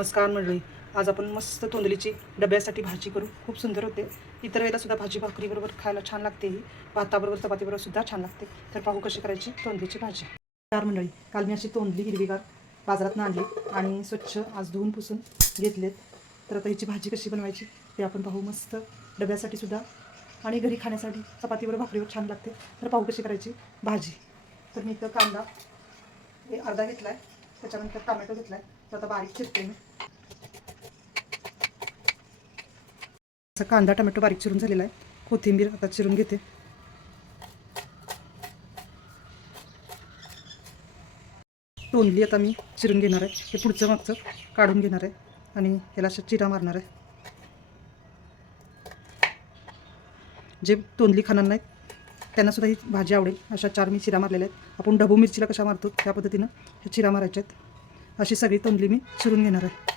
नमस्कार मंडळी. आज आपण मस्त तोंदलीची डब्यासाठी भाजी करू. खूप सुंदर होते. इतर वेळेला सुद्धा भाजी भाकरीबरोबर खायला छान लागते ही. भाताबरोबर चपातीबरोबर सुद्धा छान लागते. तर पाहू कशी करायची तोंदलीची भाजी. चार मंडळी. काल मी अशी तोंदली हिरवीगार बाजारात आणली आणि स्वच्छ आज धुवून पुसून घेतलेत. तर आता हिची भाजी कशी बनवायची ते आपण पाहू मस्त डब्यासाठी सुद्धा आणि घरी खाण्यासाठी चपातीबरोबर भाकरीवर छान लागते. तर पाहू कशी करायची भाजी. तर मी इथं कांदा हे अर्धा घेतला आहे त्याच्यानंतर टोमॅटो घेतला आहे आता बारीक चिरते मी. असं कांदा टोमॅटो बारीक चिरून झालेला आहे. कोथिंबीर आता चिरून घेते. तोंडली आता मी चिरून घेणार आहे. हे पुढचं मागचं काढून घेणार आहे. आणि ह्याला अशा चिरा मारणार आहे. जे तोंडली खाणार नाहीत त्यांना सुद्धा ही भाजी आवडेल. अशा चार मी चिरा मारलेल्या आहेत. आपण ढबू मिरचीला कशा मारतो? त्या पद्धतीनं ह्या चिरा मारायच्या आहेत. अशी सगळी तोंडली मी चिरून घेणार आहे.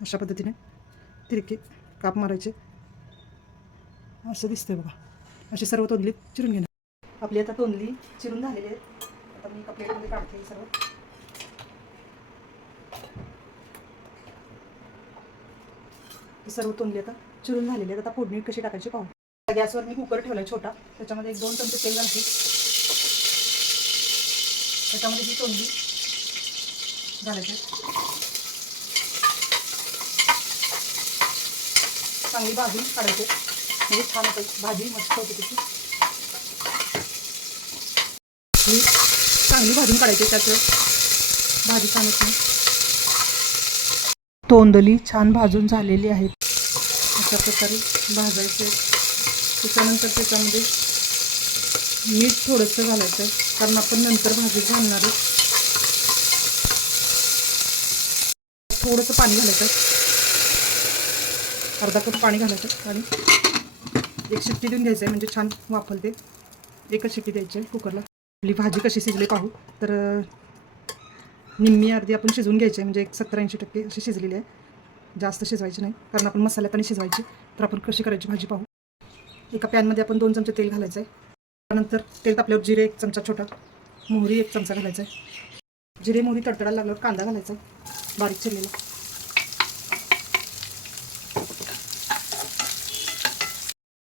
अशा पद्धतीने तिरके काप मारायचे. असं दिसतंय बघा. अशी सर्व तोंडली चिरून घेणार. आपली आता तोंडली चिरून झालेली आहेत. आता मी एका काढते सर्व. ही सर्व तोंडली आता चिरून झालेली आहेत. आता फोडणी कशी टाकायची पाहू. गॅसवर मी कुकर ठेवला छोटा. त्याच्यामध्ये एक दोन चमचे तेल घालते. त्याच्यामध्ये ही तोंडली घालायची. चांगली भाजून काढायचे. म्हणजे छान होतं. भाजी मस्त होते त्याची चांगली भाजून काढायची त्याचं. भाजी छान होते. तोंडली छान भाजून झालेली आहेत अशा प्रकारे भाजायचे. त्याच्यानंतर त्याच्यामध्ये मीठ थोडंसं घालायचं. कारण आपण नंतर भाजी घालणार थोडंसं पाणी घालायचं. अर्धा कप पाणी घालायचं आणि एक शिट्टी देऊन घ्यायचं आहे म्हणजे छान वाफलते. एकच शिट्टी द्यायची आहे कुकरला. आपली भाजी कशी शिजली पाहू. तर निम्मी अर्धी आपण शिजवून घ्यायची आहे म्हणजे एक सत्तर ऐंशी टक्के अशी शिजलेली आहे. जास्त शिजवायची नाही कारण आपण मसाल्यात आणि शिजवायची. तर आपण कशी करायची भाजी पाहू. एका पॅनमध्ये आपण दोन चमचे तेल घालायचं आहे. त्यानंतर तेल तापल्यावर जिरे एक चमचा छोटा मोहरी एक चमचा घालायचा आहे. जिरे मोहरी तडतडायला लागल्यावर कांदा घालायचा. बारीक चिरलेला.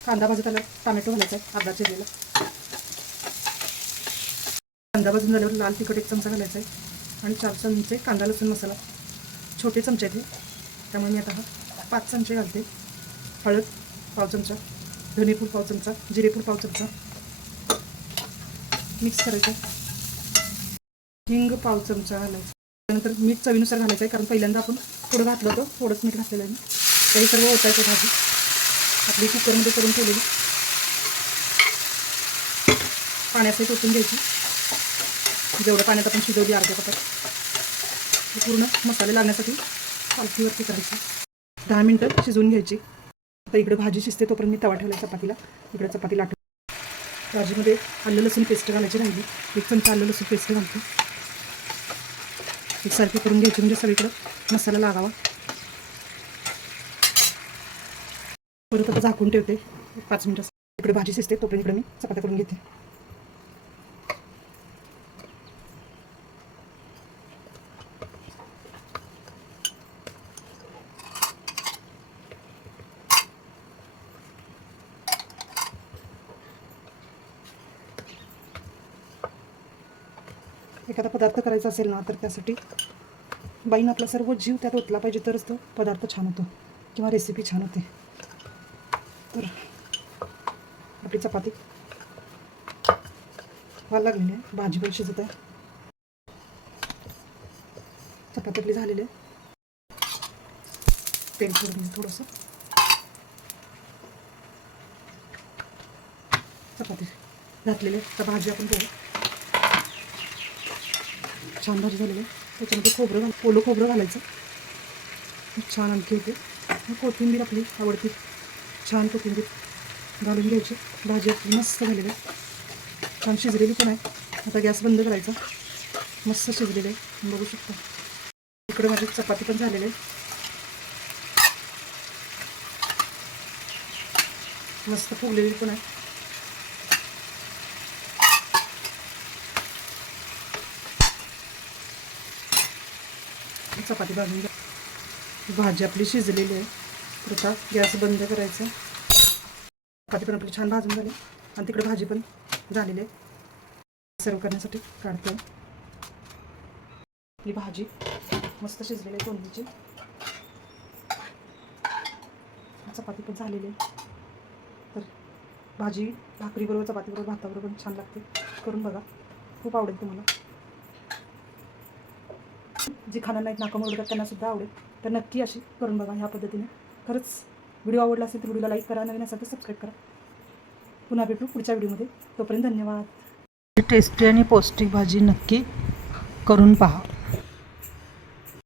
कांदा भाजत आल्यावर टोमॅटो घालायचा आहे अर्धा चिरलेला. कांदा भाजून झाल्यावर लाल तिखट एक चमचा घालायचा आहे आणि चार चमचे कांदा लसूण मसाला. छोटे चमचे आहेत त्यामुळे मी आता हा पाच चमचे घालते. हळद पाव चमचा धनेपूर पाव चमचा जिरेपूर पाव चमचा. मिक्स करायचं हिंग पाव चमचा घालायचा त्यानंतर मीठ चवीनुसार घालायचं आहे कारण पहिल्यांदा आपण थोडं घातलं होतं थोडंच मीठ घातलेलं आहे. तरी काही सर्व ओतायचं भाजी. आपली कुकरमध्ये करून ठेवलेली. पाण्यासहित ओतून घ्यायची. जेवढं पाण्यात आपण शिजवली अर्ध्या कपात. पूर्ण मसाले लागण्यासाठी पालखीवरती करायची. दहा मिनटं शिजवून घ्यायची. आता इकडे भाजी शिजते तोपर्यंत मी तवा ठेवला चपातीला. इकडे चपाती लाटून. भाजीमध्ये आलं लसूण पेस्ट घालायची राहिली. एक चमचा आलं लसूण पेस्ट घालतो. एकसारखी करून घ्यायची म्हणजे सगळीकडं मसाला लागावा. परत आता झाकून ठेवते. पाच मिनटं. इकडे भाजी शिजते तोपर्यंत इकडे मी चपात्या करून घेते. एखादा पदार्थ करायचा असेल ना तर त्यासाठी बाईनं आपला सर्व जीव त्यात ओतला पाहिजे तरच तो पदार्थ छान होतो किंवा रेसिपी छान होते. तर आपली चपाती. व्हायला लागलेली आहे. भाजी पण शिजत आहे. चपाती आपली झालेली आहे. तेल सोडून थोडंसं. चपाती घातलेली आहे. तर भाजी आपण बघू छान भाजी झालेली आहे. त्याच्यामध्ये खोबरं घाल ओलं खोबरं घालायचं. छान आणखी होते कोथिंबीर आपली आवडती. छान कोथिंबीर घालून घ्यायची. भाजी आपली मस्त झालेली आहे. छान शिजलेली पण आहे. आता गॅस बंद करायचा. मस्त शिजलेलं आहे. बघू शकता. इकडे माझी चपाती पण झालेली आहे. मस्त फुगलेली पण आहे. चपाती भाजून घ्या भाजी आपली शिजलेली आहे. तर आता गॅस बंद करायचं. चपाती पण आपली छान भाजून झाली. आणि तिकडे भाजी पण झालेली आहे. सर्व करण्यासाठी काढते. आपली भाजी मस्त शिजलेली आहे तोंडलीची चपाती पण झालेली आहे. तर भाजी भाकरीबरोबर चपातीबरोबर भाताबरोबर पण छान लागते. करून बघा. खूप आवडेल तुम्हाला. जे खाणार नाहीत नाका आवडतात त्यांना सुद्धा आवडेल. तर नक्की अशी करून बघा ह्या पद्धतीने. खरंच व्हिडिओ आवडला असेल तर व्हिडिओला लाईक करा नवीन असेल तर सबस्क्राईब करा. पुन्हा भेटू पुढच्या व्हिडिओमध्ये. तोपर्यंत धन्यवाद. टेस्टी आणि पौष्टिक भाजी नक्की करून पहा.